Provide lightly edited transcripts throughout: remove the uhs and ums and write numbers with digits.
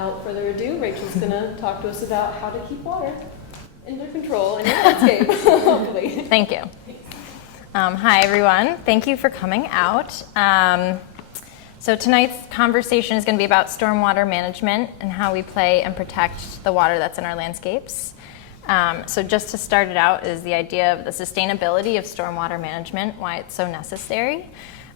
without further ado, Rachel's going to talk to us about how to keep water under control in your landscape, hopefully. Thank you. Hi, everyone. Thank you for coming out. So tonight's conversation is going to be about stormwater management and how we play and protect the water that's in our landscapes. So just to start it out is the idea of the sustainability of stormwater management, why it's so necessary.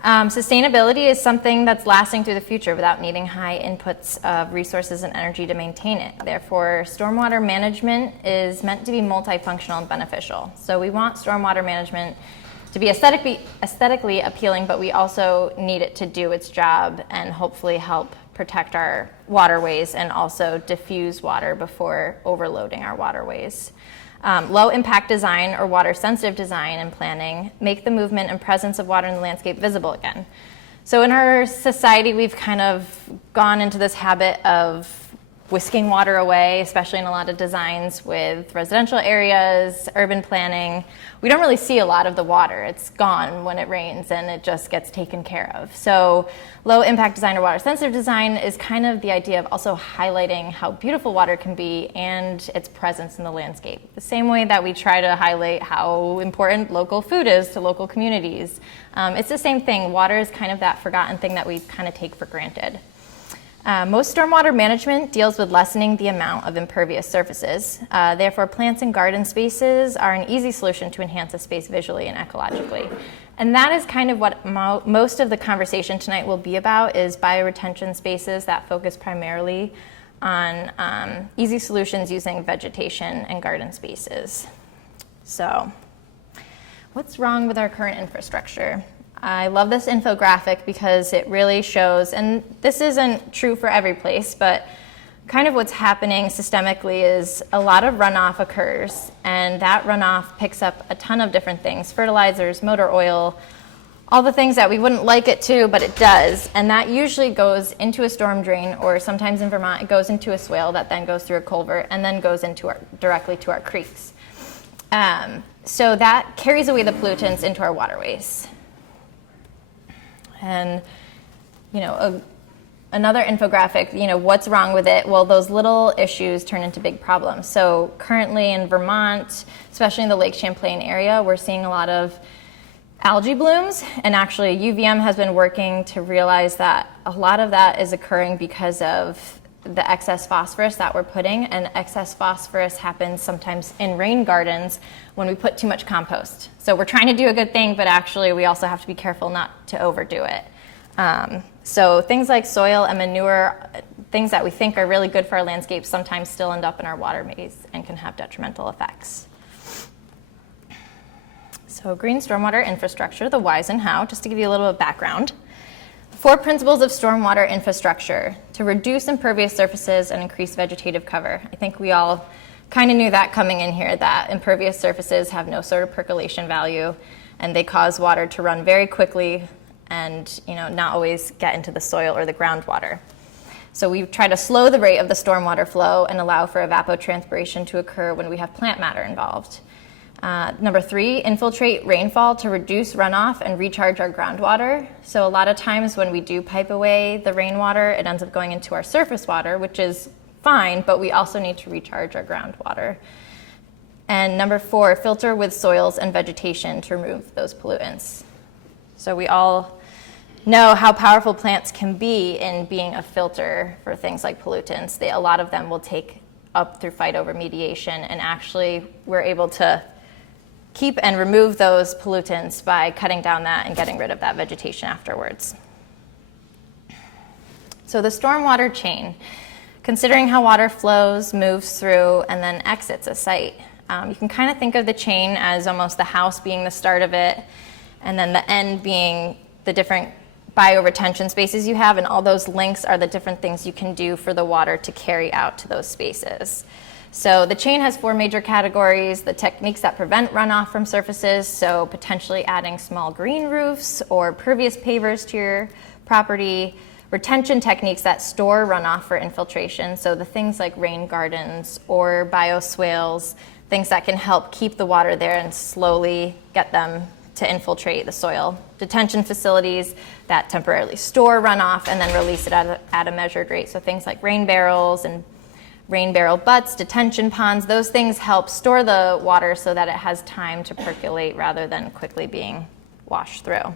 Sustainability is something that's lasting through the future without needing high inputs of resources and energy to maintain it. Therefore, stormwater management is meant to be multifunctional and beneficial. So we want stormwater management to be aesthetically appealing, but we also need it to do its job and hopefully help protect our waterways and also diffuse water before overloading our waterways. Low impact design or water sensitive design and planning make the movement and presence of water in the landscape visible again. So in our society, we've kind of gone into this habit of whisking water away, especially in a lot of designs with residential areas, urban planning. We don't really see a lot of the water. It's gone when it rains and it just gets taken care of. So low impact design or water sensitive design is kind of the idea of also highlighting how beautiful water can be and its presence in the landscape. The same way that we try to highlight how important local food is to local communities. It's the same thing. Water is kind of that forgotten thing that we kind of take for granted. Most stormwater management deals with lessening the amount of impervious surfaces. Therefore, plants and garden spaces are an easy solution to enhance a space visually and ecologically. And that is kind of what most of the conversation tonight will be about, is bioretention spaces that focus primarily on easy solutions using vegetation and garden spaces. So, what's wrong with our current infrastructure? I love this infographic because it really shows, and this isn't true for every place, but kind of what's happening systemically is a lot of runoff occurs, and that runoff picks up a ton of different things, fertilizers, motor oil, all the things that we wouldn't like it to, but it does. And that usually goes into a storm drain, or sometimes in Vermont, it goes into a swale that then goes through a culvert and then goes into directly to our creeks. So that carries away the pollutants into our waterways. And, another infographic, what's wrong with it? Well, those little issues turn into big problems. So currently in Vermont, especially in the Lake Champlain area, we're seeing a lot of algae blooms. And actually, UVM has been working to realize that a lot of that is occurring because of the excess phosphorus that we're putting. And excess phosphorus happens sometimes in rain gardens when we put too much compost. So we're trying to do a good thing, but actually we also have to be careful not to overdo it. So things like soil and manure, things that we think are really good for our landscape, sometimes still end up in our waterways and can have detrimental effects. So green stormwater infrastructure, the whys and how, just to give you a little bit of background. 4 principles of stormwater infrastructure: to reduce impervious surfaces and increase vegetative cover. I think we all kind of knew that coming in here, that impervious surfaces have no sort of percolation value, and they cause water to run very quickly and not always get into the soil or the groundwater. So we try to slow the rate of the stormwater flow and allow for evapotranspiration to occur when we have plant matter involved. Number 3, infiltrate rainfall to reduce runoff and recharge our groundwater. So a lot of times when we do pipe away the rainwater, it ends up going into our surface water, which is fine, but we also need to recharge our groundwater. And number 4, filter with soils and vegetation to remove those pollutants. So we all know how powerful plants can be in being a filter for things like pollutants. A lot of them will take up through fight over mediation, and actually we're able to keep and remove those pollutants by cutting down that and getting rid of that vegetation afterwards. So the stormwater chain, considering how water flows, moves through, and then exits a site. You can kind of think of the chain as almost the house being the start of it, and then the end being the different bioretention spaces you have, and all those links are the different things you can do for the water to carry out to those spaces. So the chain has 4 major categories: the techniques that prevent runoff from surfaces, so potentially adding small green roofs or pervious pavers to your property; retention techniques that store runoff for infiltration, so the things like rain gardens or bioswales, things that can help keep the water there and slowly get them to infiltrate the soil. Detention facilities that temporarily store runoff and then release it at a measured rate. So things like rain barrels and rain barrel butts, detention ponds, those things help store the water so that it has time to percolate rather than quickly being washed through.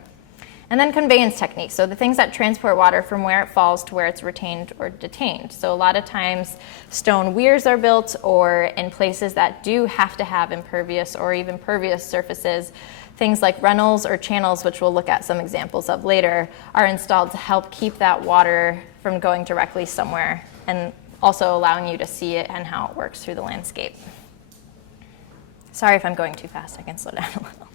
And then conveyance techniques, so the things that transport water from where it falls to where it's retained or detained. So a lot of times stone weirs are built, or in places that do have to have impervious or even pervious surfaces, things like runnels or channels, which we'll look at some examples of later, are installed to help keep that water from going directly somewhere and also allowing you to see it and how it works through the landscape. Sorry if I'm going too fast, I can slow down a little.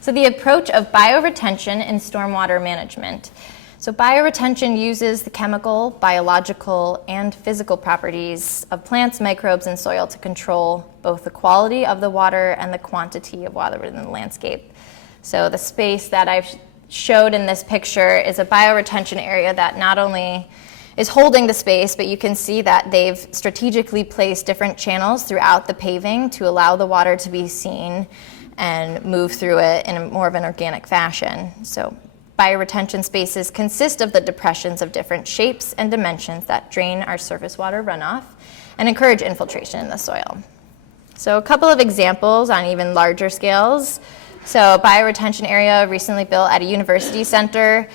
So the approach of bioretention in stormwater management. So bioretention uses the chemical, biological, and physical properties of plants, microbes, and soil to control both the quality of the water and the quantity of water within the landscape. So the space that I've showed in this picture is a bioretention area that not only is holding the space, but you can see that they've strategically placed different channels throughout the paving to allow the water to be seen and move through it in more of an organic fashion. So bioretention spaces consist of the depressions of different shapes and dimensions that drain our surface water runoff and encourage infiltration in the soil. So a couple of examples on even larger scales. So a bioretention area recently built at a university center.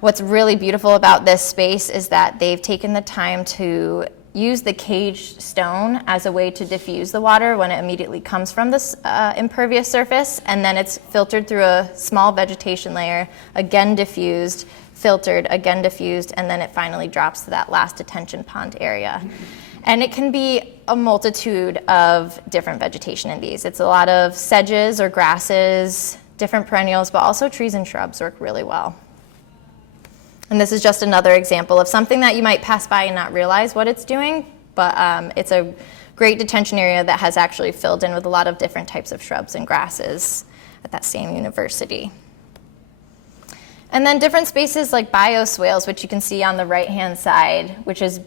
What's really beautiful about this space is that they've taken the time to use the caged stone as a way to diffuse the water when it immediately comes from this impervious surface, and then it's filtered through a small vegetation layer, again diffused, filtered, again diffused, and then it finally drops to that last detention pond area. And it can be a multitude of different vegetation in these. It's a lot of sedges or grasses, different perennials, but also trees and shrubs work really well. And this is just another example of something that you might pass by and not realize what it's doing, but it's a great detention area that has actually filled in with a lot of different types of shrubs and grasses at that same university. And then different spaces like bioswales, which you can see on the right-hand side, which is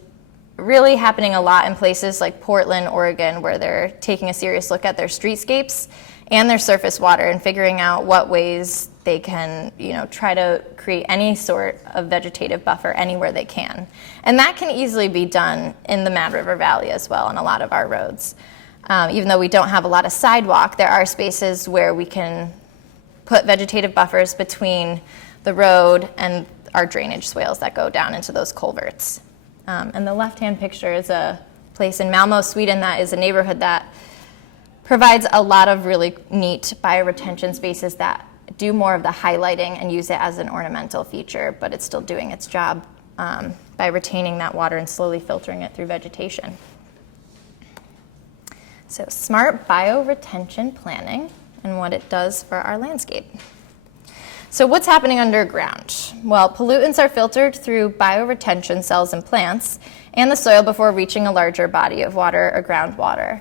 really happening a lot in places like Portland, Oregon, where they're taking a serious look at their streetscapes and their surface water and figuring out what ways they can, try to create any sort of vegetative buffer anywhere they can. And that can easily be done in the Mad River Valley as well on a lot of our roads. Even though we don't have a lot of sidewalk, there are spaces where we can put vegetative buffers between the road and our drainage swales that go down into those culverts. And the left-hand picture is a place in Malmö, Sweden, that is a neighborhood that provides a lot of really neat bioretention spaces that do more of the highlighting and use it as an ornamental feature, but it's still doing its job by retaining that water and slowly filtering it through vegetation. So smart bioretention planning and what it does for our landscape. So what's happening underground? Well, pollutants are filtered through bioretention cells in plants and the soil before reaching a larger body of water or groundwater.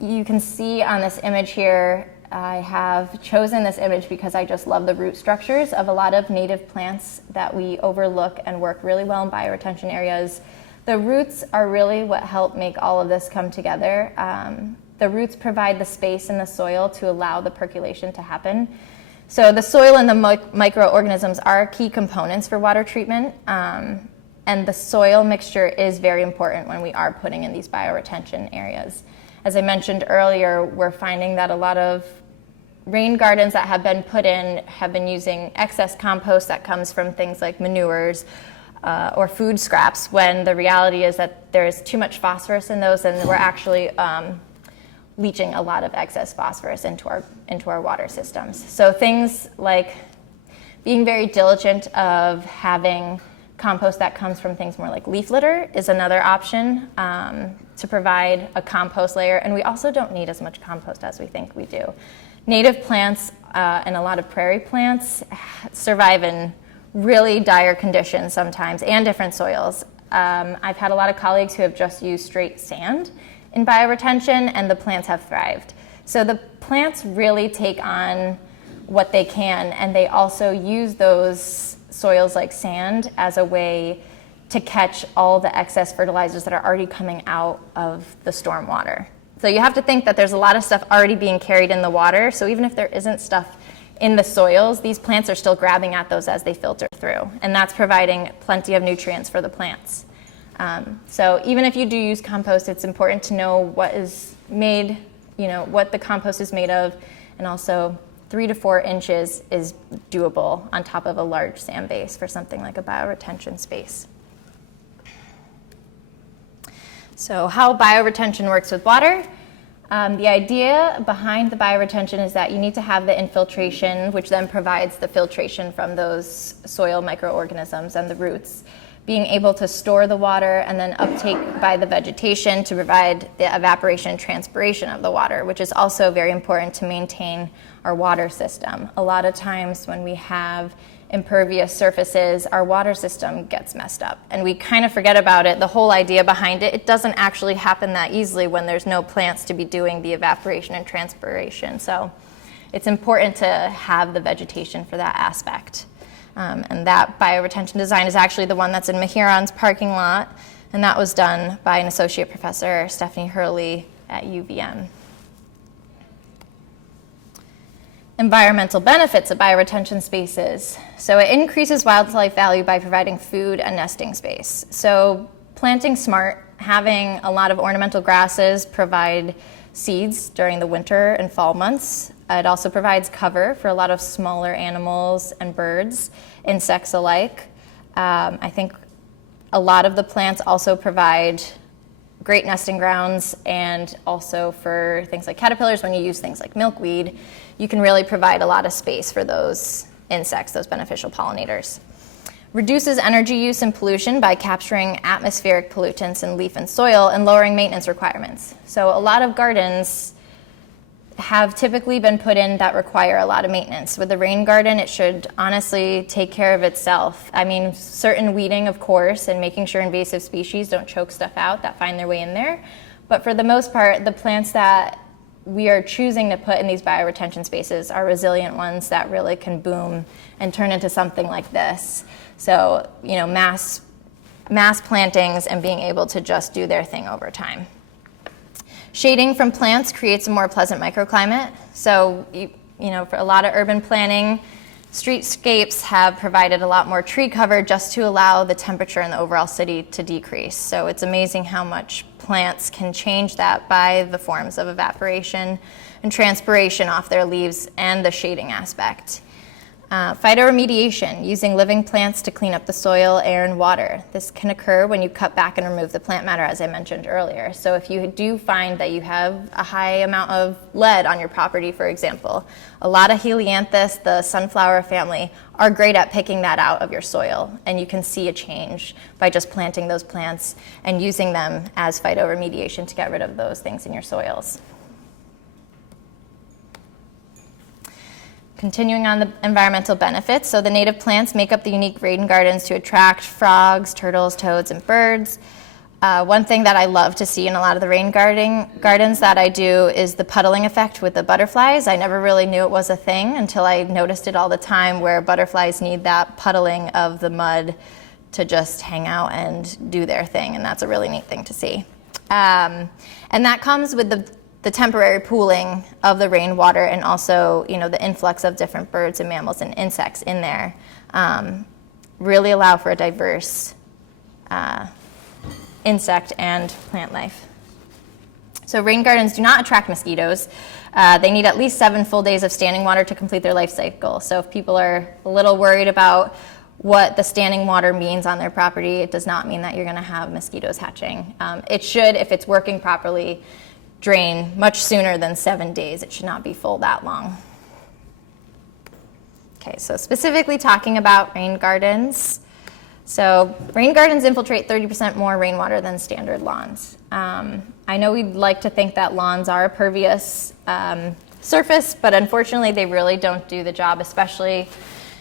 You can see on this image here, I have chosen this image because I just love the root structures of a lot of native plants that we overlook and work really well in bioretention areas. The roots are really what help make all of this come together. The roots provide the space in the soil to allow the percolation to happen. So the soil and the microorganisms are key components for water treatment, and the soil mixture is very important when we are putting in these bioretention areas. As I mentioned earlier, we're finding that a lot of rain gardens that have been put in have been using excess compost that comes from things like manures or food scraps, when the reality is that there's too much phosphorus in those, and we're actually leaching a lot of excess phosphorus into our water systems. So things like being very diligent of having compost that comes from things more like leaf litter is another option to provide a compost layer. And we also don't need as much compost as we think we do. Native plants and a lot of prairie plants survive in really dire conditions sometimes, and different soils. I've had a lot of colleagues who have just used straight sand in bioretention, and the plants have thrived. So the plants really take on what they can, and they also use those soils like sand as a way to catch all the excess fertilizers that are already coming out of the stormwater So you have to think that there's a lot of stuff already being carried in the water. So even if there isn't stuff in the soils, these plants are still grabbing at those as they filter through. And that's providing plenty of nutrients for the plants. So even if you do use compost, it's important to know what is made, what the compost is made of, and also 3 to 4 inches is doable on top of a large sand base for something like a bioretention space. So how bioretention works with water. The idea behind the bioretention is that you need to have the infiltration, which then provides the filtration from those soil microorganisms and the roots, being able to store the water and then uptake by the vegetation to provide the evaporation and transpiration of the water, which is also very important to maintain our water system. A lot of times when we have impervious surfaces, our water system gets messed up and we kind of forget about it. The whole idea behind it, it doesn't actually happen that easily when there's no plants to be doing the evaporation and transpiration. So it's important to have the vegetation for that aspect. And that bioretention design is actually the one that's in Mahiron's parking lot, and that was done by an associate professor, Stephanie Hurley at UVM. Environmental benefits of bioretention spaces. So it increases wildlife value by providing food and nesting space. So planting smart, having a lot of ornamental grasses provide seeds during the winter and fall months. It also provides cover for a lot of smaller animals and birds, insects alike. I think a lot of the plants also provide great nesting grounds, and also for things like caterpillars, when you use things like milkweed, you can really provide a lot of space for those insects, those beneficial pollinators. Reduces energy use and pollution by capturing atmospheric pollutants in leaf and soil and lowering maintenance requirements. So a lot of gardens have typically been put in that require a lot of maintenance. With the rain garden, it should honestly take care of itself. I mean, certain weeding, of course, and making sure invasive species don't choke stuff out that find their way in there. But for the most part, the plants that we are choosing to put in these bioretention spaces are resilient ones that really can boom and turn into something like this. So, mass plantings and being able to just do their thing over time. Shading from plants creates a more pleasant microclimate. So, for a lot of urban planning, streetscapes have provided a lot more tree cover just to allow the temperature in the overall city to decrease. So it's amazing how much plants can change that by the forms of evaporation and transpiration off their leaves and the shading aspect. Phytoremediation, using living plants to clean up the soil, air, and water. This can occur when you cut back and remove the plant matter, as I mentioned earlier. So if you do find that you have a high amount of lead on your property, for example, a lot of helianthus, the sunflower family, are great at picking that out of your soil. And you can see a change by just planting those plants and using them as phytoremediation to get rid of those things in your soils. Continuing on the environmental benefits, so the native plants make up the unique rain gardens to attract frogs, turtles, toads, and birds. One thing that I love to see in a lot of the rain gardens that I do is the puddling effect with the butterflies. I never really knew it was a thing until I noticed it all the time, where butterflies need that puddling of the mud to just hang out and do their thing, and that's a really neat thing to see. And that comes with the temporary pooling of the rainwater, and also, the influx of different birds and mammals and insects in there really allow for a diverse insect and plant life. So rain gardens do not attract mosquitoes. They need at least 7 full days of standing water to complete their life cycle. So if people are a little worried about what the standing water means on their property, it does not mean that you're going to have mosquitoes hatching. It should, if it's working properly, drain much sooner than 7 days. It should not be full that long. Okay, so specifically talking about rain gardens. So rain gardens infiltrate 30% more rainwater than standard lawns. I know we'd like to think that lawns are a pervious surface, but unfortunately they really don't do the job, especially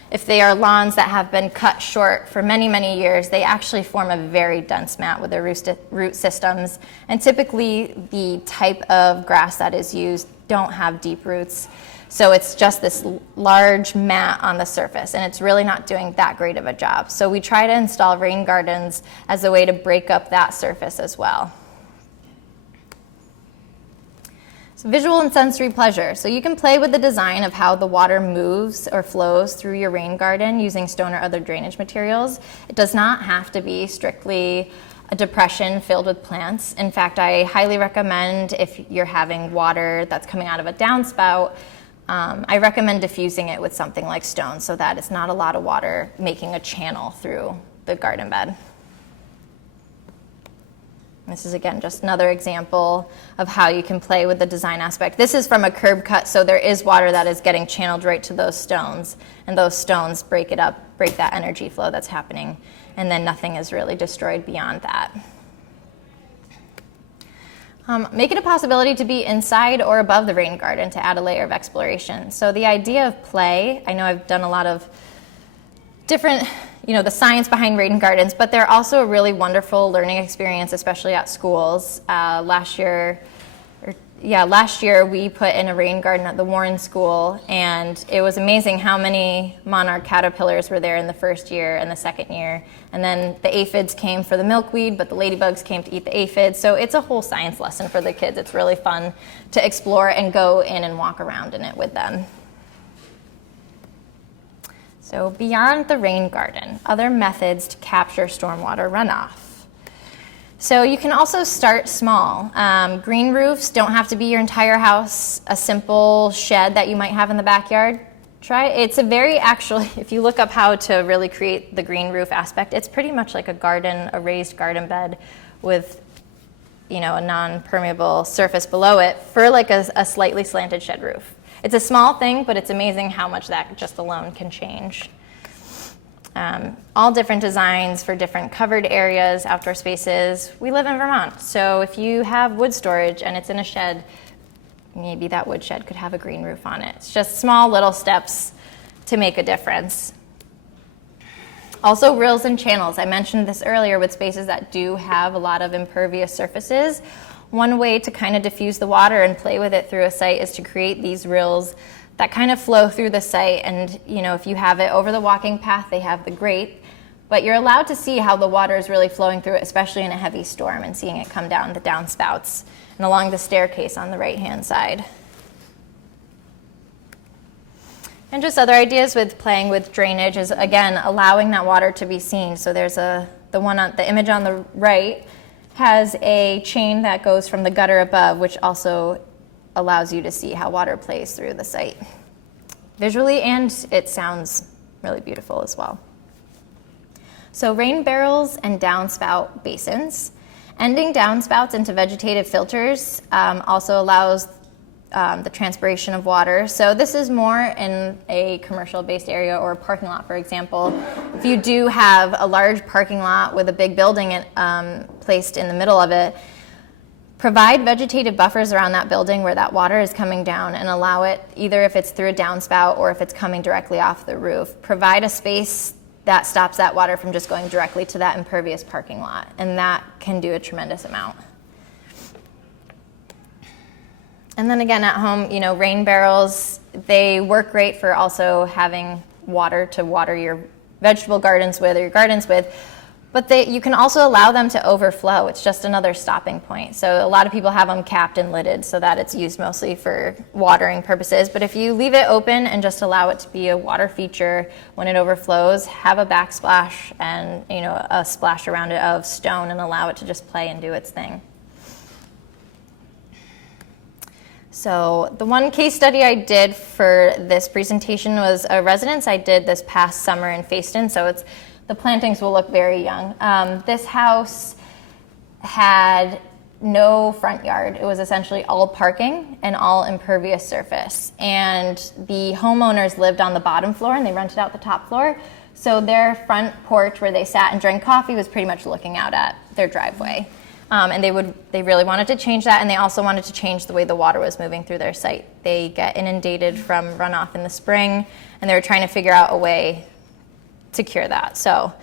if they are lawns that have been cut short for many, many years. They actually form a very dense mat with their root systems, and typically the type of grass that is used don't have deep roots. So it's just this large mat on the surface, and it's really not doing that great of a job. So we try to install rain gardens as a way to break up that surface as well. So visual and sensory pleasure. So you can play with the design of how the water moves or flows through your rain garden using stone or other drainage materials. It does not have to be strictly a depression filled with plants. In fact, I highly recommend if you're having water that's coming out of a downspout, I recommend diffusing it with something like stone so that it's not a lot of water making a channel through the garden bed. This is, again, just another example of how you can play with the design aspect. This is from a curb cut, so there is water that is getting channeled right to those stones, and those stones break it up, break that energy flow that's happening, and then nothing is really destroyed beyond that. Make it a possibility to be inside or above the rain garden to add a layer of exploration. So the idea of play, I know I've done a lot of different, the science behind rain gardens, but they're also a really wonderful learning experience, especially at schools. Last year we put in a rain garden at the Warren School, and it was amazing how many monarch caterpillars were there in the first year and the second year. And then the aphids came for the milkweed, but the ladybugs came to eat the aphids. So it's a whole science lesson for the kids. It's really fun to explore and go in and walk around in it with them. So beyond the rain garden, other methods to capture stormwater runoff. So you can also start small. Green roofs don't have to be your entire house. A simple shed that you might have in the backyard. It's a very if you look up how to really create the green roof aspect, it's pretty much like a raised garden bed with, a non-permeable surface below it for like a slightly slanted shed roof. It's a small thing, but it's amazing how much that just alone can change. All different designs for different covered areas, outdoor spaces. We live in Vermont, so if you have wood storage and it's in a shed, maybe that wood shed could have a green roof on it. It's just small little steps to make a difference. Also, rills and channels. I mentioned this earlier with spaces that do have a lot of impervious surfaces. One way to kind of diffuse the water and play with it through a site is to create these rills that kind of flow through the site. And, if you have it over the walking path, they have the grate. But you're allowed to see how the water is really flowing through it, especially in a heavy storm, and seeing it come down the downspouts and along the staircase on the right-hand side. And just other ideas with playing with drainage is, again, allowing that water to be seen. So there's the image on the right has a chain that goes from the gutter above, which also allows you to see how water plays through the site visually, and it sounds really beautiful as well. So rain barrels and downspout basins. Ending downspouts into vegetative filters also allows the transpiration of water. So this is more in a commercial-based area or a parking lot, for example. If you do have a large parking lot with a big building placed in the middle of it, provide vegetative buffers around that building where that water is coming down, and allow it, either if it's through a downspout or if it's coming directly off the roof, provide a space that stops that water from just going directly to that impervious parking lot, and that can do a tremendous amount. And then again, at home, rain barrels, they work great for also having water to water your vegetable gardens with or your gardens with, but you can also allow them to overflow. It's just another stopping point. So a lot of people have them capped and lidded so that it's used mostly for watering purposes. But if you leave it open and just allow it to be a water feature, when it overflows, have a backsplash and a splash around it of stone and allow it to just play and do its thing. So the one case study I did for this presentation was a residence I did this past summer in Fayston. So the plantings will look very young. This house had no front yard. It was essentially all parking and all impervious surface. And the homeowners lived on the bottom floor and they rented out the top floor. So their front porch where they sat and drank coffee was pretty much looking out at their driveway. And they really wanted to change that, and they also wanted to change the way the water was moving through their site. They get inundated from runoff in the spring, and they were trying to figure out a way to cure that. So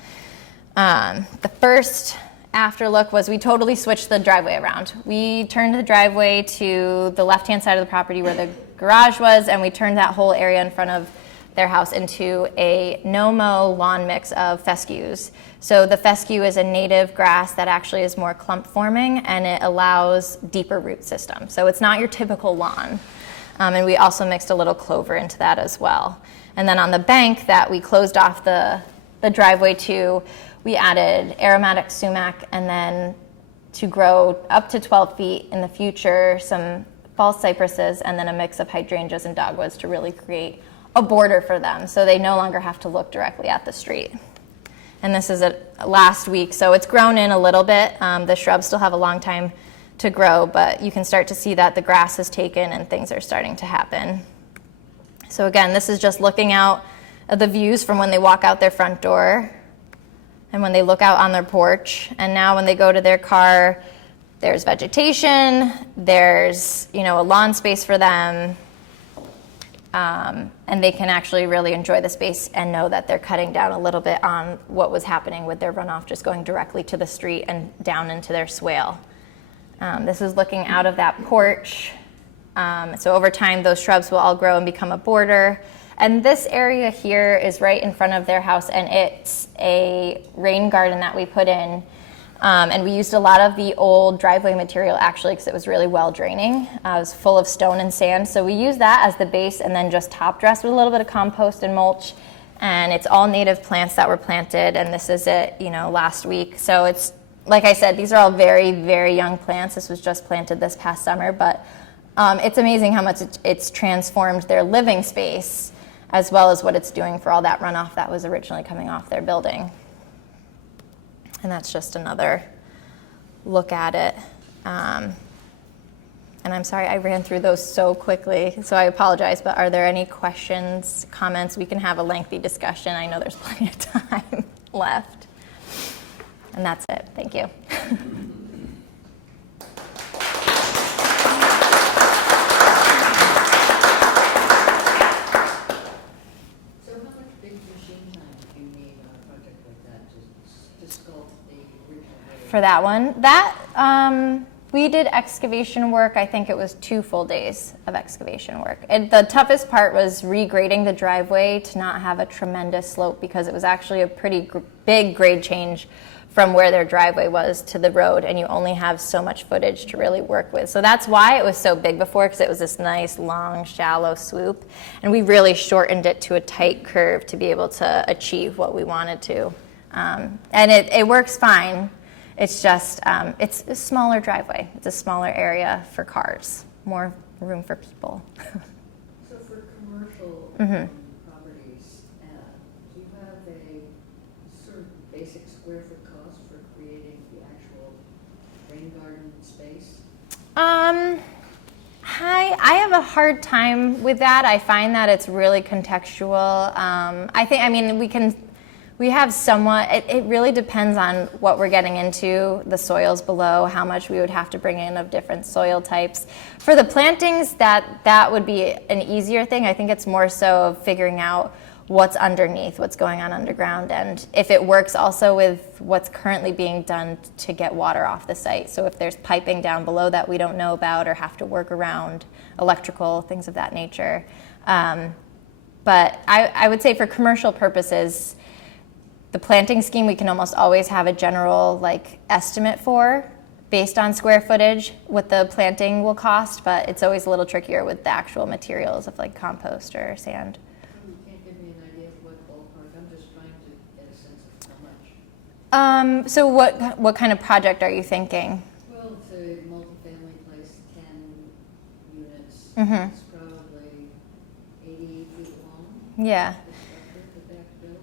the first after look was we totally switched the driveway around. We turned the driveway to the left-hand side of the property where the garage was, and we turned that whole area in front of their house into a no-mow lawn mix of fescues. So the fescue is a native grass that actually is more clump forming, and it allows deeper root system. So it's not your typical lawn. And we also mixed a little clover into that as well. And then on the bank that we closed off the driveway to, we added aromatic sumac, and then to grow up to 12 feet in the future, some false cypresses, and then a mix of hydrangeas and dogwoods to really create a border for them, so they no longer have to look directly at the street. And this is last week, so it's grown in a little bit. The shrubs still have a long time to grow, but you can start to see that the grass is taken and things are starting to happen. So again, this is just looking out at the views from when they walk out their front door and when they look out on their porch. And now when they go to their car, there's vegetation, there's, a lawn space for them, and they can actually really enjoy the space and know that they're cutting down a little bit on what was happening with their runoff, just going directly to the street and down into their swale. This is looking out of that porch. So over time, those shrubs will all grow and become a border. And this area here is right in front of their house, and it's a rain garden that we put in. And we used a lot of the old driveway material, actually, because it was really well draining. It was full of stone and sand. So we used that as the base and then just top dressed with a little bit of compost and mulch. And it's all native plants that were planted, and this is it, last week. So it's, like I said, these are all very, very young plants. This was just planted this past summer, but it's amazing how much it's transformed their living space, as well as what it's doing for all that runoff that was originally coming off their building. And that's just another look at it. And I'm sorry I ran through those so quickly, so I apologize, but are there any questions, comments? We can have a lengthy discussion. I know there's plenty of time left. And that's it. Thank you. So how much big machine time do you need on a project like that to sculpt the original layer? For that one, we did excavation work. I think it was 2 full days of excavation work. And the toughest part was regrading the driveway to not have a tremendous slope, because it was actually a pretty big grade change from where their driveway was to the road, and you only have so much footage to really work with. So that's why it was so big before, because it was this nice, long, shallow swoop. And we really shortened it to a tight curve to be able to achieve what we wanted to. And it works fine. It's just, it's a smaller driveway. It's a smaller area for cars, more room for people. So for commercial properties, do you have a sort of basic square foot cost for creating the actual rain garden space? I have a hard time with that. I find that it's really contextual. We have somewhat, it really depends on what we're getting into, the soils below, how much we would have to bring in of different soil types. For the plantings, that would be an easier thing. I think it's more so of figuring out what's underneath, what's going on underground, and if it works also with what's currently being done to get water off the site. So if there's piping down below that we don't know about or have to work around, electrical, things of that nature. But I would say for commercial purposes, the planting scheme we can almost always have a general estimate for, based on square footage, what the planting will cost, but it's always a little trickier with the actual materials of compost or sand. You can't give me an idea of what ballpark. I'm just trying to get a sense of how much. So what kind of project are you thinking? Well, it's a multifamily place, 10 units. Mm-hmm. It's probably 80 feet long. Yeah. The structure that they have to build.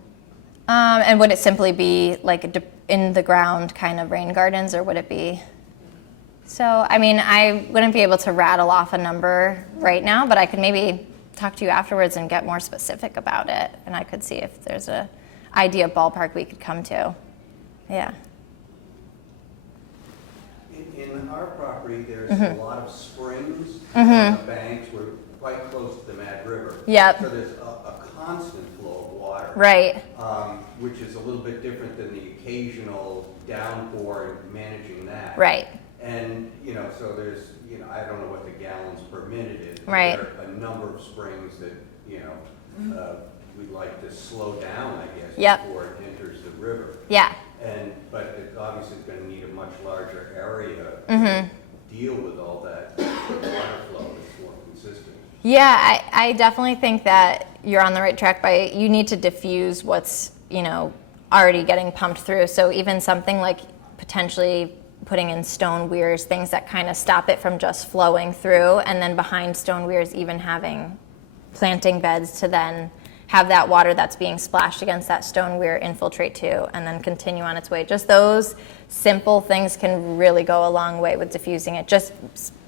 And would it simply be in the ground kind of rain gardens, or would it be? So, I wouldn't be able to rattle off a number right now, but I could maybe talk to you afterwards and get more specific about it, and I could see if there's a idea ballpark we could come to. Yeah. In our property, there's a lot of springs on the banks. We're quite close to the Mad River. Yep. So there's a constant flow of water. Right. Which is a little bit different than the occasional downpour and managing that. Right. And, so there's, I don't know what the gallons per minute is. But Right. there are a number of springs that, we'd like to slow down, I guess, Yep. before it enters the river. Yeah. But it obviously is going to need a much larger area Mm-hmm. to deal with all that water flow that's more consistent. Yeah, I definitely think that you're on the right track by you need to diffuse what's, already getting pumped through. So even something like potentially putting in stone weirs, things that kind of stop it from just flowing through, and then behind stone weirs even having planting beds to then have that water that's being splashed against that stone weir infiltrate too, and then continue on its way. Just those simple things can really go a long way with diffusing it. Just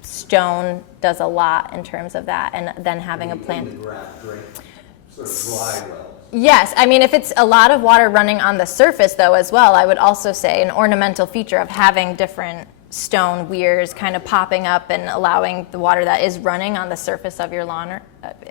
stone does a lot in terms of that, and then having a plant. In the ground, sort of dry wells. Yes, I mean, if it's a lot of water running on the surface, though, as well, I would also say an ornamental feature of having different stone weirs kind of popping up and allowing the water that is running on the surface of your lawn or,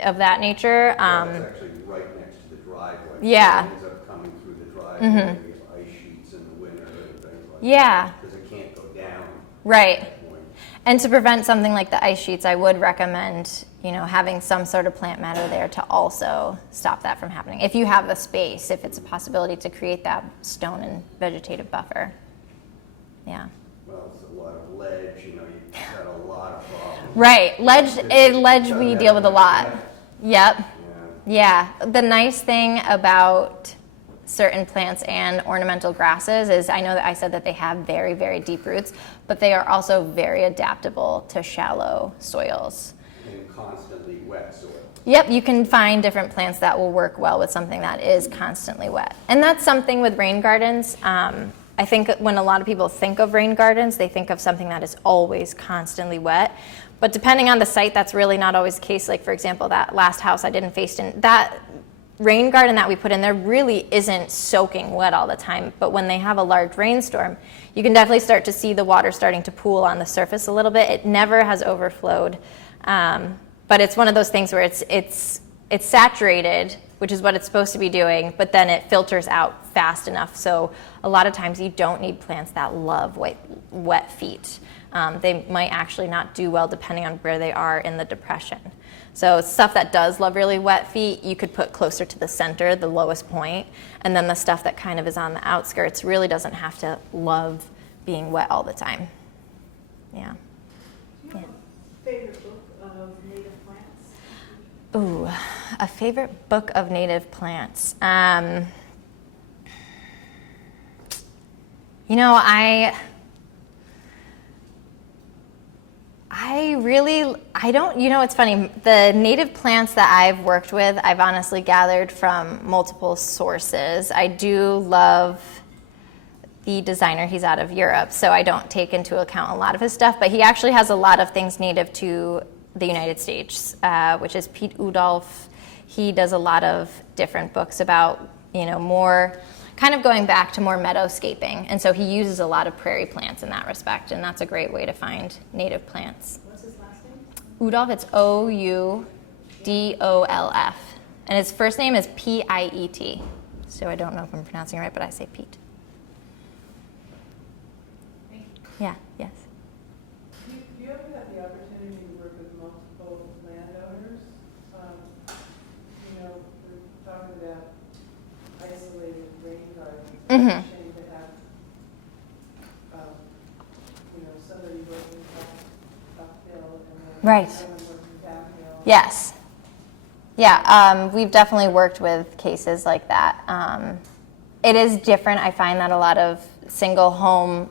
of that nature. It's actually right next to the driveway. Yeah. So it ends up coming through the driveway. We have ice sheets in the winter and things like Yeah. that. Because it can't go down. Right. At that point. And to prevent something like the ice sheets, I would recommend, having some sort of plant matter there to also stop that from happening. If you have the space, if it's a possibility to create that stone and vegetative buffer. Yeah. Well, it's a lot of ledge, you've got a lot of problems. Right. Ledge we deal with a lot. Yep. Yeah. Yeah. The nice thing about certain plants and ornamental grasses is I know that I said that they have very, very deep roots, but they are also very adaptable to shallow soils. And constantly wet soil. Yep, you can find different plants that will work well with something that is constantly wet. And that's something with rain gardens. I think when a lot of people think of rain gardens, they think of something that is always constantly wet. But depending on the site, that's really not always the case. Like, for example, that last house I did in Facein, that rain garden that we put in there really isn't soaking wet all the time. But when they have a large rainstorm, you can definitely start to see the water starting to pool on the surface a little bit. It never has overflowed. But it's one of those things where it's saturated, which is what it's supposed to be doing, but then it filters out fast enough. So a lot of times you don't need plants that love wet feet. They might actually not do well depending on where they are in the depression. So stuff that does love really wet feet, you could put closer to the center, the lowest point, and then the stuff that kind of is on the outskirts really doesn't have to love being wet all the time. Yeah. Do you have a favorite book of native plants? Ooh, a favorite book of native plants. It's funny, the native plants that I've worked with, I've honestly gathered from multiple sources. I do love the designer, he's out of Europe, so I don't take into account a lot of his stuff, but he actually has a lot of things native to the United States, which is Pete Udolph. He does a lot of different books about, more kind of going back to more meadowscaping, and so he uses a lot of prairie plants in that respect, and that's a great way to find native plants. What's his last name? Udolph, it's Oudolf, and his first name is Piet, so I don't know if I'm pronouncing it right, but I say Pete. Thank you. Yeah, yes. Do you ever have the opportunity to work with multiple landowners? We're talking about isolated rain gardens. Mhm. It's a shame to have, somebody working uphill and then Right. someone working downhill. Yes. Yeah, we've definitely worked with cases like that. It is different. I find that a lot of single homes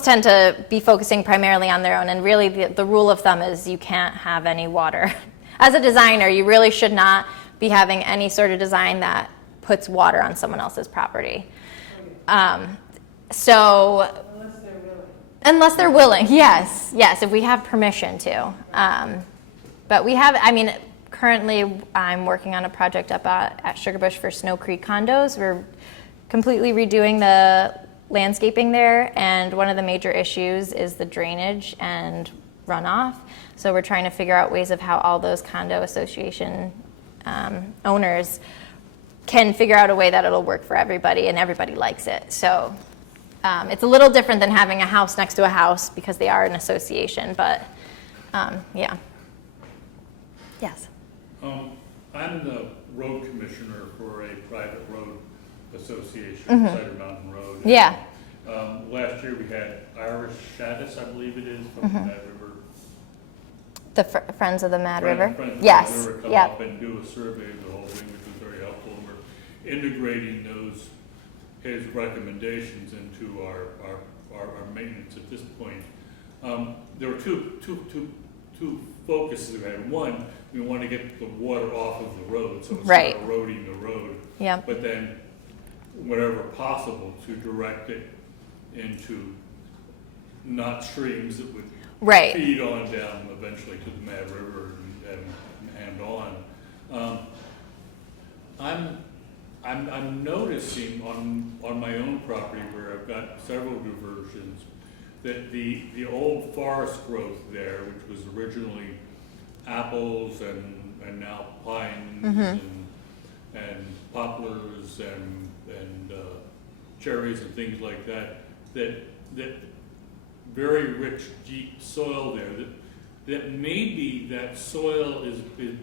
tend to be focusing primarily on their own, and really the rule of thumb is you can't have any water. As a designer, you really should not be having any sort of design that puts water on someone else's property. So Unless they're willing. unless they're willing, yes, if we have permission to. But we have, currently I'm working on a project up at Sugarbush for Snow Creek condos. We're completely redoing the landscaping there, and one of the major issues is the drainage and runoff. So we're trying to figure out ways of how all those condo association owners can figure out a way that it'll work for everybody and everybody likes it. So it's a little different than having a house next to a house because they are an association, but yeah. Yes. I'm the road commissioner for a private road association, Cider Mountain Road. Yeah. Last year we had Irish Shaddis, I believe it is, from the Mad River. The Friends of the Mad River? Friends of the Yes. Mad River come Yep. up and do a survey of the whole thing, which was very helpful. And we're integrating his recommendations into our maintenance at this point. There were two focuses we had. One, we want to get the water off of the road, so it's Right. not eroding the road. Yep. But then, wherever possible, to direct it into not streams that would Right. feed on down eventually to the Mad River and on. I'm noticing on my own property where I've got several diversions that the old forest growth there, which was originally apples and now pines and poplars and cherries and things like that, that very rich, deep soil there, that maybe that soil is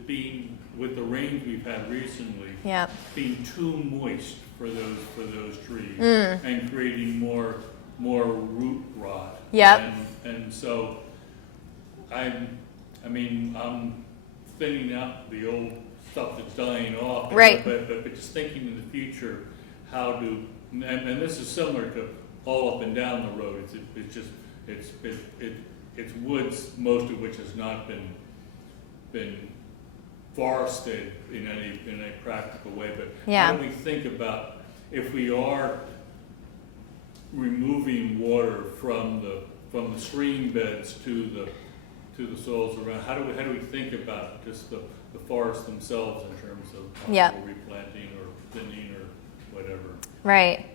being, with the rains we've had recently, Yep. being too moist for those trees and creating more root rot. Yep. And so I'm thinning out the old stuff that's dying off. Right. But just thinking in the future, how to, and this is similar to all up and down the road. It's woods, most of which has not been forested in any practical way. But Yeah. how do we think about if we are removing water from the stream beds to the soils around? How do we think about just the forests themselves in terms of Yep. replanting or thinning or whatever? Right.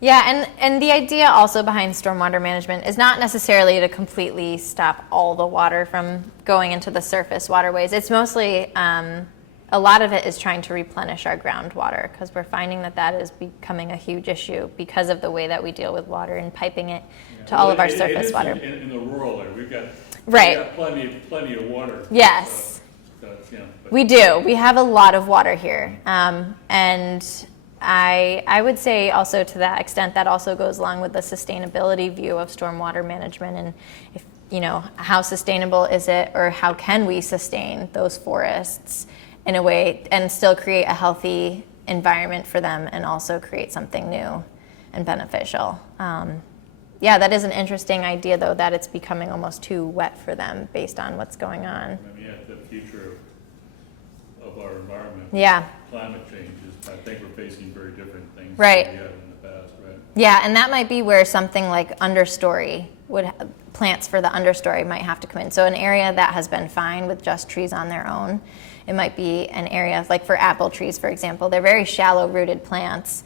Yeah, and the idea also behind stormwater management is not necessarily to completely stop all the water from going into the surface waterways. It's mostly, a lot of it is trying to replenish our groundwater, because we're finding that is becoming a huge issue because of the way that we deal with water and piping it to all of our surface water. In the rural area, we've got plenty of water. Yes. But We do. We have a lot of water here. And I would say also to that extent that also goes along with the sustainability view of stormwater management, and if how sustainable is it, or how can we sustain those forests in a way and still create a healthy environment for them and also create something new and beneficial. Yeah, that is an interesting idea though, that it's becoming almost too wet for them based on what's going on. The future of our environment. Yeah. Climate change is, I think we're facing very different things Right. than we have in the past, right? Yeah, and that might be where something like understory plants for the understory might have to come in. So an area that has been fine with just trees on their own, it might be an area like for apple trees, for example. They're very shallow rooted plants.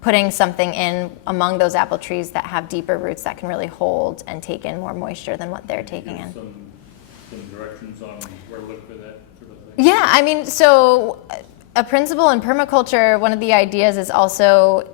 Putting something in among those apple trees that have deeper roots that can really hold and take in more moisture than what they're taking in. Some directions on where to look for that sort of thing? Yeah, so a principle in permaculture, one of the ideas is also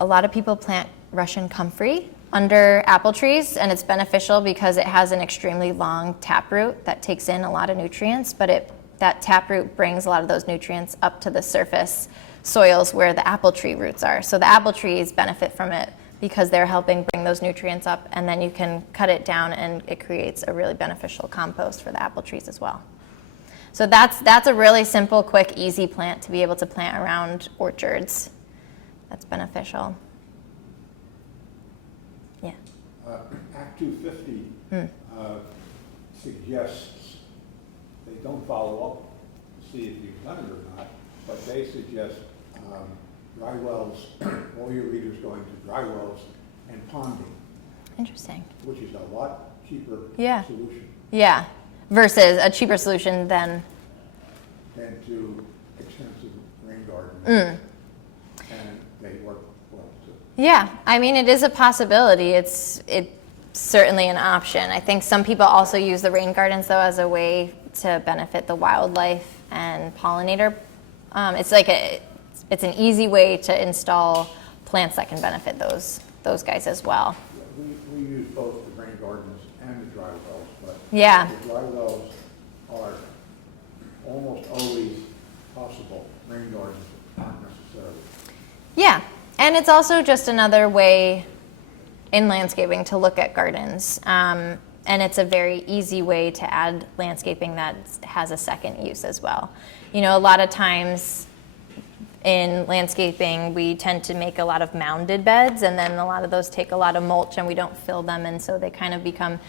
a lot of people plant Russian comfrey under apple trees, and it's beneficial because it has an extremely long taproot that takes in a lot of nutrients, but that taproot brings a lot of those nutrients up to the surface soils where the apple tree roots are. So the apple trees benefit from it because they're helping bring those nutrients up, and then you can cut it down and it creates a really beneficial compost for the apple trees as well. So that's a really simple, quick, easy plant to be able to plant around orchards. That's beneficial. Yeah. Act 250 suggests, they don't follow up to see if you've done it or not, but they suggest dry wells, all your readers going to dry wells and ponding, Interesting. which is a lot cheaper Yeah. solution Yeah. Versus a cheaper solution than. than to extensive rain gardens. And they work well too. Yeah, it is a possibility. It's certainly an option. I think some people also use the rain gardens though as a way to benefit the wildlife and pollinator. It's an easy way to install plants that can benefit those guys as well. We use both the rain gardens and the dry wells, but Yeah. the dry wells are almost always possible. Rain gardens aren't necessary. Yeah, and it's also just another way in landscaping to look at gardens. And it's a very easy way to add landscaping that has a second use as well. You know, a lot of times in landscaping, we tend to make a lot of mounded beds, and then a lot of those take a lot of mulch and we don't fill them, and so they kind of become,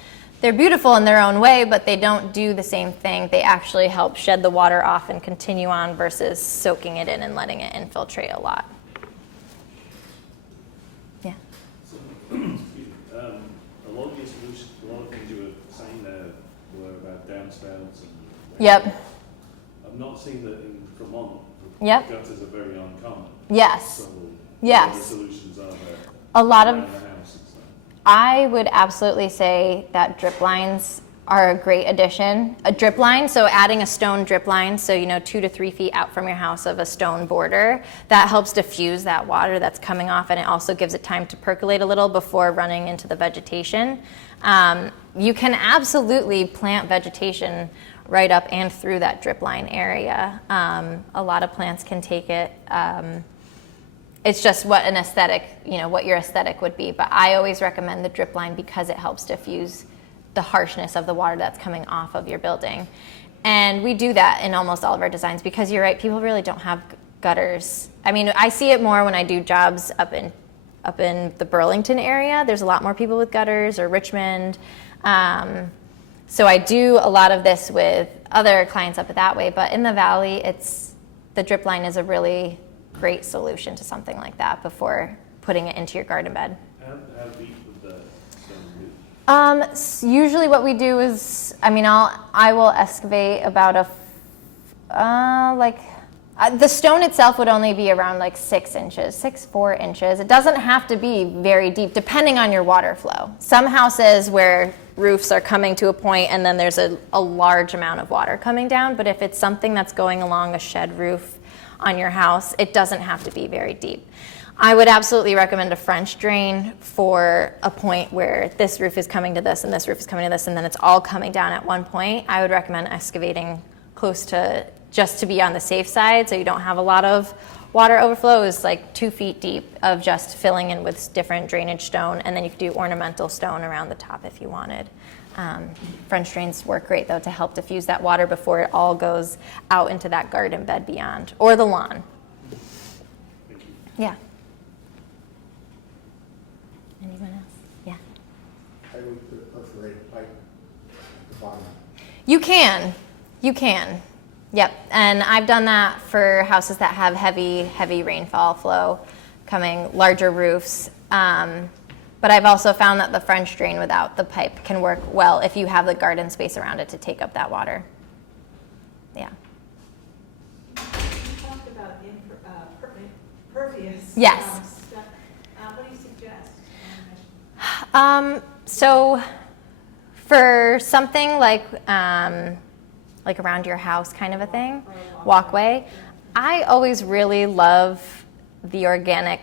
they're beautiful in their own way, but they don't do the same thing. They actually help shed the water off and continue on versus soaking it in and letting it infiltrate a lot. Yeah. So, excuse me, a lot of your solutions, a lot of things you were saying there were about downspouts and. Yep. I've not seen that in Vermont. Yep. Gutters are very uncommon. Yes. So Yes. what other solutions are there? A lot of, around the house and stuff? I would absolutely say that drip lines are a great addition. A drip line, so adding a stone drip line, so 2 to 3 feet out from your house of a stone border, that helps diffuse that water that's coming off, and it also gives it time to percolate a little before running into the vegetation. You can absolutely plant vegetation right up and through that drip line area. A lot of plants can take it. It's just what an aesthetic, what your aesthetic would be. But I always recommend the drip line because it helps diffuse the harshness of the water that's coming off of your building. And we do that in almost all of our designs because you're right, people really don't have gutters. I mean, I see it more when I do jobs up in the Burlington area. There's a lot more people with gutters, or Richmond. So I do a lot of this with other clients up that way, but in the valley, the drip line is a really great solution to something like that before putting it into your garden bed. How deep would the stone roof? Usually what we do is, I will excavate about the stone itself would only be around 6 inches, 4 inches. It doesn't have to be very deep, depending on your water flow. Some houses where roofs are coming to a point and then there's a large amount of water coming down, but if it's something that's going along a shed roof on your house, it doesn't have to be very deep. I would absolutely recommend a French drain for a point where this roof is coming to this and this roof is coming to this, and then it's all coming down at one point. I would recommend excavating close to, just to be on the safe side, so you don't have a lot of water overflow, is 2 feet deep of just filling in with different drainage stone, and then you could do ornamental stone around the top if you wanted. French drains work great though to help diffuse that water before it all goes out into that garden bed beyond, or the lawn. Thank you. Yeah. Anyone else? Yeah. I would put a perforated pipe at the bottom. You can. Yep. And I've done that for houses that have heavy rainfall flow coming, larger roofs. But I've also found that the French drain without the pipe can work well if you have the garden space around it to take up that water. Yeah. You talked about impervious Yes. stuff. What do you suggest? So for something like around your house kind of a thing, walkway, I always really love the organic,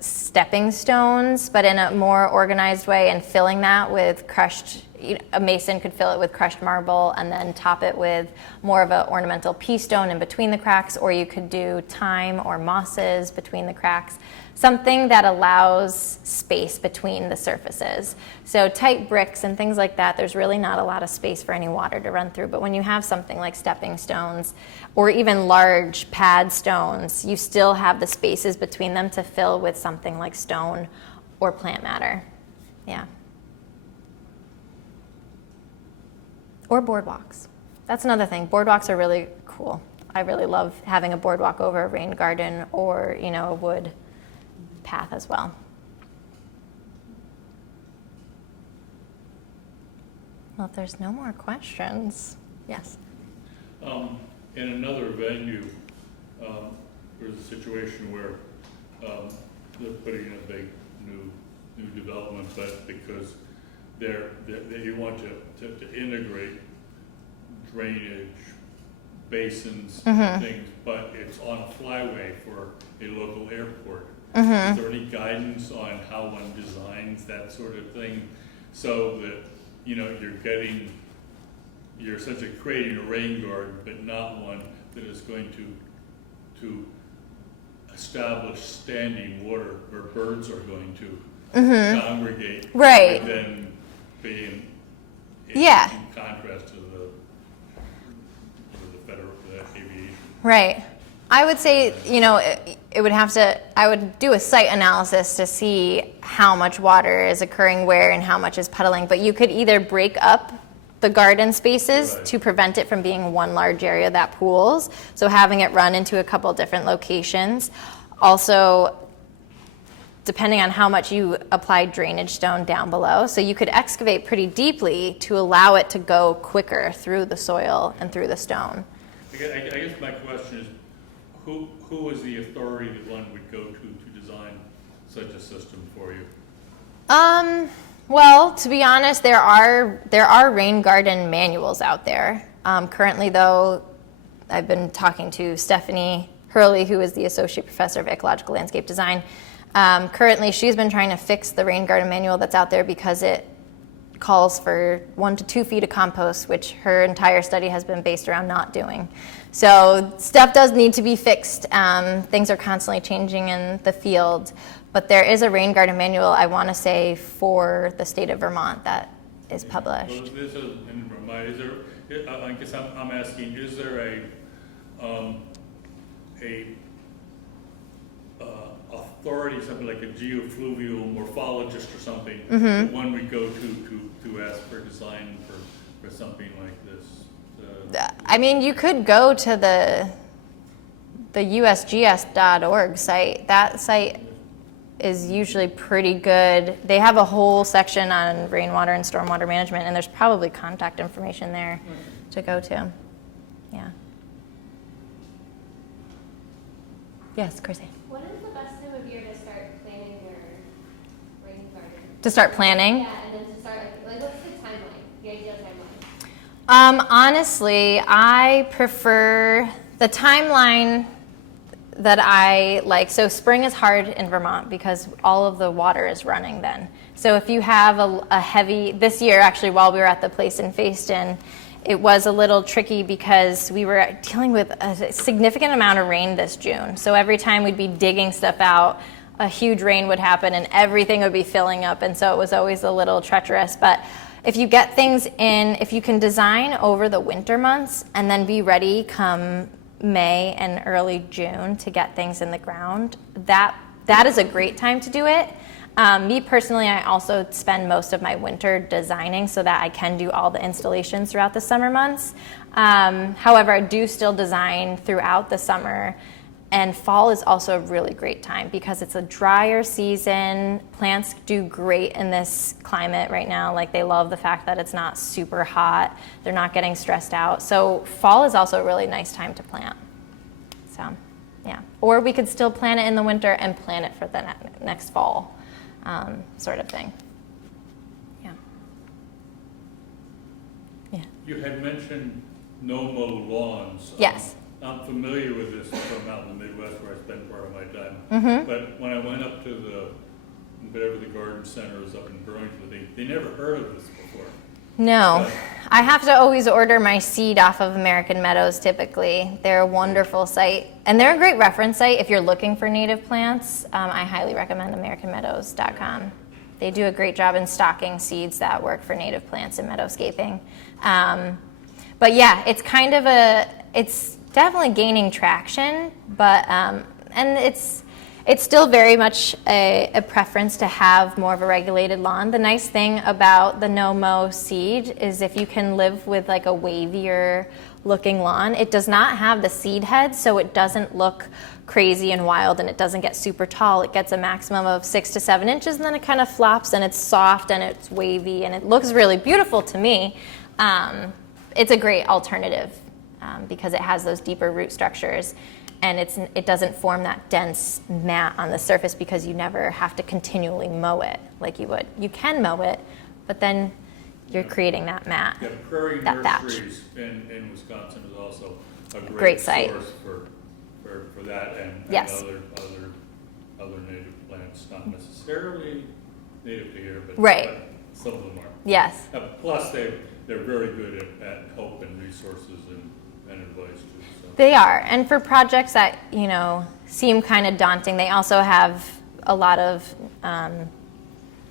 stepping stones, but in a more organized way, and filling that with crushed, a mason could fill it with crushed marble and then top it with more of an ornamental pea stone in between the cracks, or you could do thyme or mosses between the cracks. Something that allows space between the surfaces. So tight bricks and things like that, there's really not a lot of space for any water to run through. But when you have something like stepping stones or even large pad stones, you still have the spaces between them to fill with something like stone or plant matter. Yeah. Or boardwalks. That's another thing. Boardwalks are really cool. I really love having a boardwalk over a rain garden or, a wood path as well. Well, if there's no more questions, yes. In another venue, there's a situation where they're putting in a big new development, but because they want to integrate drainage, basins, things, but it's on a flyway for a local airport. Is there any guidance on how one designs that sort of thing so that you're getting you're essentially creating a rain garden, but not one that is going to establish standing water where birds are going to congregate. Right. And then being Yeah. in contrast to the aviation. Right. I would say, it would have to, I would do a site analysis to see how much water is occurring where and how much is puddling. But you could either break up the garden spaces Right. to prevent it from being one large area that pools. So having it run into a couple different locations. Also, depending on how much you apply drainage stone down below. So you could excavate pretty deeply to allow it to go quicker through the soil and through the stone. I guess my question is, who is the authority that one would go to design such a system for you? Well, to be honest, there are rain garden manuals out there. Currently, though, I've been talking to Stephanie Hurley, who is the Associate Professor of Ecological Landscape Design. Currently, she's been trying to fix the rain garden manual that's out there because it calls for 1 to 2 feet of compost, which her entire study has been based around not doing. So stuff does need to be fixed. Things are constantly changing in the field, but there is a rain garden manual, I want to say, for the state of Vermont that is published. Well, this is in Vermont. Is there? I guess I'm asking: is there a authority, something like a geofluvial morphologist or something, that one would go to ask for design for something like this? I mean, you could go to the usgs.org site. That site is usually pretty good. They have a whole section on rainwater and stormwater management, and there's probably contact information there to go to. Yeah. Yes, Chrissy. What is the best time of year to start planning your rain garden? To start planning? Yeah, and then to start, like what's the timeline, the ideal timeline? Honestly, I prefer the timeline that I like. So spring is hard in Vermont because all of the water is running then. So if you have a heavy, this year actually while we were at the place in Fayston, it was a little tricky because we were dealing with a significant amount of rain this June. So every time we'd be digging stuff out, a huge rain would happen and everything would be filling up. And so it was always a little treacherous. But if you get things in, if you can design over the winter months and then be ready come May and early June to get things in the ground, that is a great time to do it. Me personally, I also spend most of my winter designing so that I can do all the installations throughout the summer months. However, I do still design throughout the summer, and fall is also a really great time because it's a drier season. Plants do great in this climate right now. Like, they love the fact that it's not super hot. They're not getting stressed out. So fall is also a really nice time to plant. So, yeah. Or we could still plant it in the winter and plant it for the next fall, sort of thing. Yeah. Yeah. You had mentioned no-mow lawns. Yes. I'm familiar with this from out in the Midwest where I spend part of my time. Mm-hmm. But when I went up to whatever the garden center is up in Burlington, they never heard of this before. No. I have to always order my seed off of American Meadows typically. They're a wonderful site. And they're a great reference site if you're looking for native plants. I highly recommend AmericanMeadows.com. They do a great job in stocking seeds that work for native plants and meadowscaping. But yeah, it's kind of it's definitely gaining traction, but and it's still very much a preference to have more of a regulated lawn. The nice thing about the no-mow seed is if you can live with like a wavier looking lawn, it does not have the seed head, so it doesn't look crazy and wild and it doesn't get super tall. It gets a maximum of 6 to 7 inches and then it kind of flops and it's soft and it's wavy and it looks really beautiful to me. It's a great alternative because it has those deeper root structures and it doesn't form that dense mat on the surface because you never have to continually mow it like you would. You can mow it, but then you're creating that mat. Yeah, Prairie that Nurseries in Wisconsin is also a Great site. source for that and Yes. other native plants, not necessarily native to here, but, Right. but some of them are. Yes. Plus, they're very good at help and resources and advice too. So. They are, and for projects that, you know, seem kind of daunting, they also have a lot of,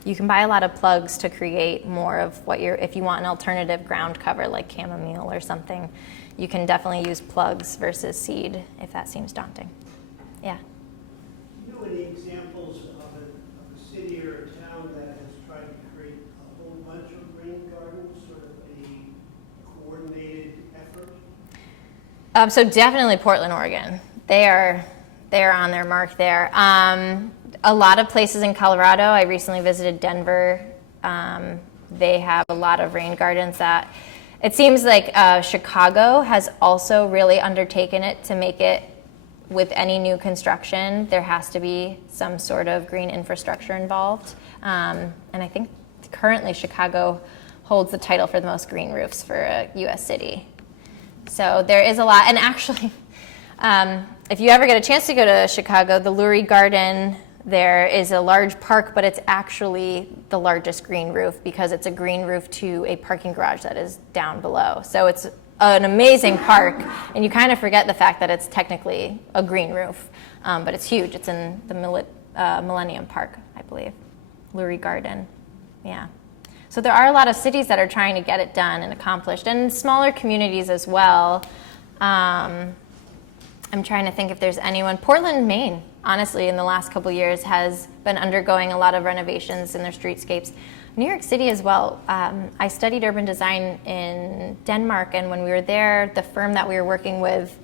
you can buy a lot of plugs to create more of what if you want an alternative ground cover like chamomile or something, you can definitely use plugs versus seed if that seems daunting. Yeah. Do you know any examples of a city or a town that has tried to create a whole bunch of rain gardens, sort of a coordinated effort? So definitely Portland, Oregon. They are on their mark there. A lot of places in Colorado. I recently visited Denver. They have a lot of rain gardens that it seems like Chicago has also really undertaken it to make it, with any new construction, there has to be some sort of green infrastructure involved. And I think currently Chicago holds the title for the most green roofs for a U.S. city. So there is a lot. And actually, if you ever get a chance to go to Chicago, the Lurie Garden, there is a large park, but it's actually the largest green roof because it's a green roof to a parking garage that is down below. So it's an amazing park, and you kind of forget the fact that it's technically a green roof, but it's huge. It's in the Millennium Park, I believe, Lurie Garden. Yeah. So there are a lot of cities that are trying to get it done and accomplished, and smaller communities as well. I'm trying to think if there's anyone. Portland, Maine, honestly, in the last couple years has been undergoing a lot of renovations in their streetscapes. New York City as well. I studied urban design in Denmark, and when we were there, the firm that we were working with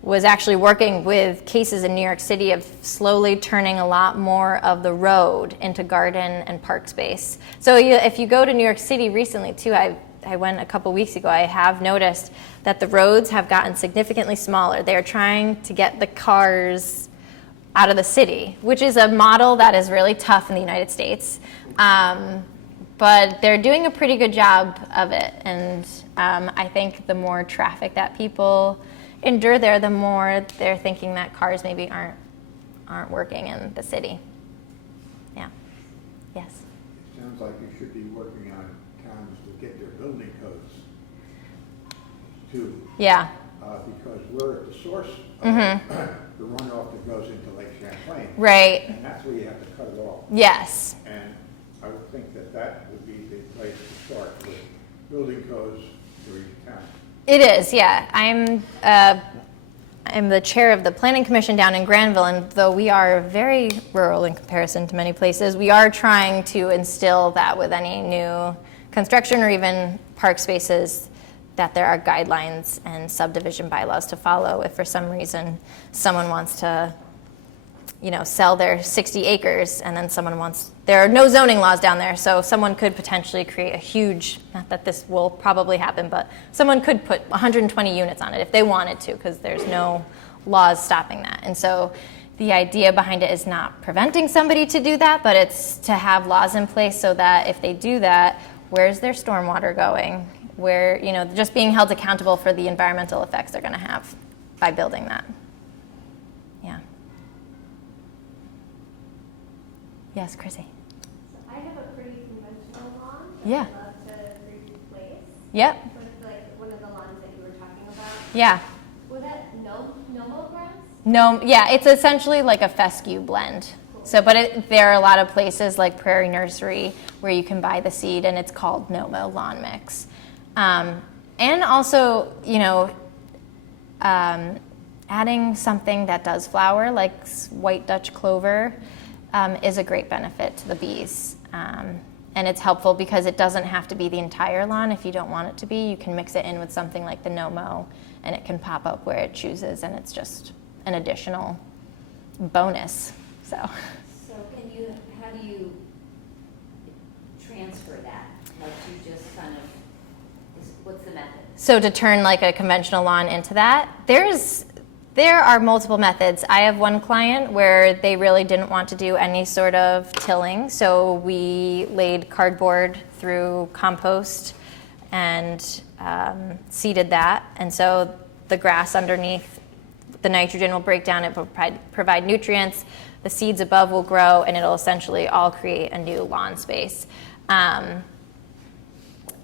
was actually working with cases in New York City of slowly turning a lot more of the road into garden and park space. So if you go to New York City recently too, I went a couple weeks ago, I have noticed that the roads have gotten significantly smaller. They're trying to get the cars out of the city, which is a model that is really tough in the United States. But they're doing a pretty good job of it. And I think the more traffic that people endure there, the more they're thinking that cars maybe aren't working in the city. Yeah. Yes. It sounds like you should be working on towns to get their building codes too. Yeah. Because we're at the source of the runoff that goes into Lake Champlain. Right. And that's where you have to cut it off. Yes. And I would think that would be the place to start with building codes for each town. It is, yeah. I'm the chair of the Planning Commission down in Granville, and though we are very rural in comparison to many places, we are trying to instill that with any new construction or even park spaces, that there are guidelines and subdivision bylaws to follow if for some reason someone wants to, sell their 60 acres and then there are no zoning laws down there, so someone could potentially create a huge, not that this will probably happen, but someone could put 120 units on it if they wanted to, because there's no laws stopping that. And so the idea behind it is not preventing somebody to do that, but it's to have laws in place so that if they do that, where's their stormwater going? Where, just being held accountable for the environmental effects they're going to have by building that. Yeah. Yes, Chrissy. So I have a pretty conventional lawn that Yeah. I'd love to replace. Yep. Sort of like one of the lawns that you were talking about. Yeah. Was that no grass? No, yeah, it's essentially like a fescue blend. So, but there are a lot of places like Prairie Nursery where you can buy the seed, and it's called No-Mow Lawn Mix. And also, adding something that does flower, like white Dutch clover, is a great benefit to the bees. And it's helpful because it doesn't have to be the entire lawn. If you don't want it to be, you can mix it in with something like the no-mow, and it can pop up where it chooses, and it's just an additional bonus. So How do you transfer that? Like you just kind of, what's the method? So to turn like a conventional lawn into that, there are multiple methods. I have one client where they really didn't want to do any sort of tilling, so we laid cardboard through compost and seeded that, and so the grass underneath, the nitrogen will break down, it will provide nutrients, the seeds above will grow, and it'll essentially all create a new lawn space.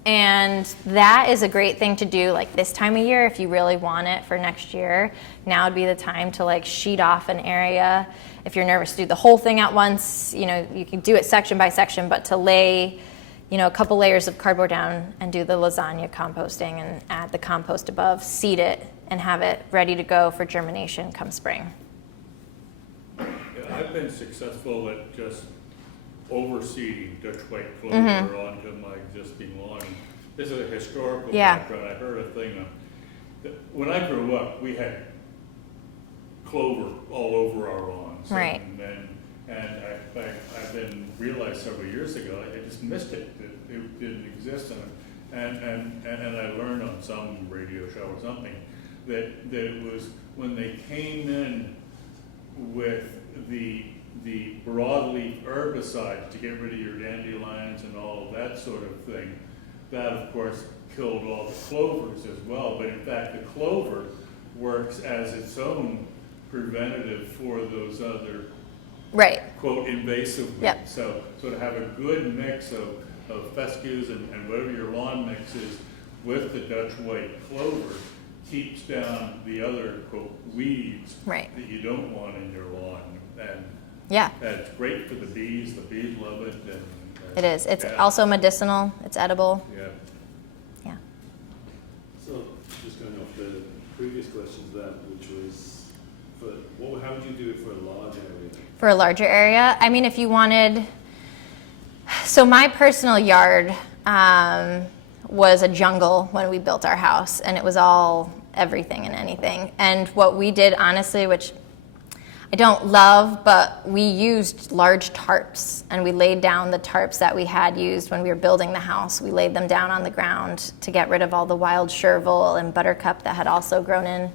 And that is a great thing to do like this time of year if you really want it for next year. Now would be the time to like sheet off an area. If you're nervous to do the whole thing at once, you know, you can do it section by section, but to lay, you know, a couple layers of cardboard down and do the lasagna composting and add the compost above, seed it, and have it ready to go for germination come spring. Yeah, I've been successful at just overseeding Dutch white clover onto my existing lawn. This is a historical background. I heard a thing. When I grew up, we had clover all over our lawns. Right. And I've been realized several years ago, I just missed it, that it didn't exist. And I learned on some radio show or something that it was when they came in with the broadleaf herbicides to get rid of your dandelions and all of that sort of thing, that of course killed all the clovers as well. But in fact, the clover works as its own preventative for those other quote invasive weeds. Yep. So to have a good mix of fescues and whatever your lawn mix is with the Dutch white clover keeps down the other quote weeds that you don't want in your lawn. And it's great for the bees. The bees love it. And it is. It's also medicinal. It's edible. Yeah. So just going off the previous questions there, which was, how would you do it for a large area? For a larger area? I mean, if you wanted, so my personal yard was a jungle when we built our house, and it was all everything and anything. And what we did, honestly, which I don't love, but we used large tarps, and we laid down the tarps that we had used when we were building the house. We laid them down on the ground to get rid of all the wild chervil and buttercup that had also grown in.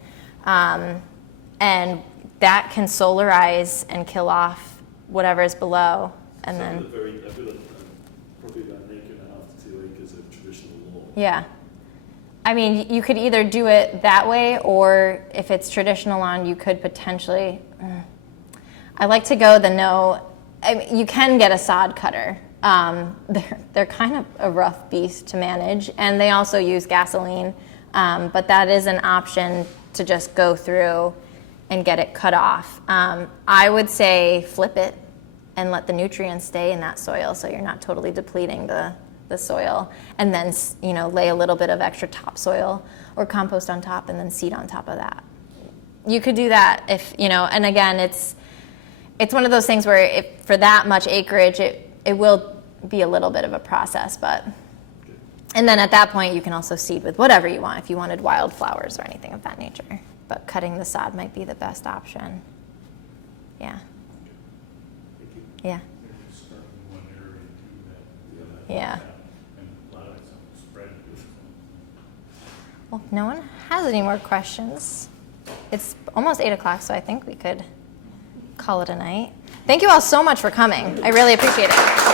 And that can solarize and kill off whatever is below. And then, I feel like probably about an acre and a half to 2 acres of traditional lawn. yeah. I mean, you could either do it that way, or if it's traditional lawn, you could potentially, I like to go I mean, you can get a sod cutter. They're kind of a rough beast to manage, and they also use gasoline, but that is an option to just go through and get it cut off. I would say flip it and let the nutrients stay in that soil so you're not totally depleting the soil, and then lay a little bit of extra topsoil or compost on top and then seed on top of that. You could do that if, and again, it's one of those things where for that much acreage, it will be a little bit of a process, and then at that point you can also seed with whatever you want if you wanted wildflowers or anything of that nature. But cutting the sod might be the best option. Yeah. Yeah. Yeah. Well, if no one has any more questions, it's almost 8 o'clock, so I think we could call it a night. Thank you all so much for coming. I really appreciate it.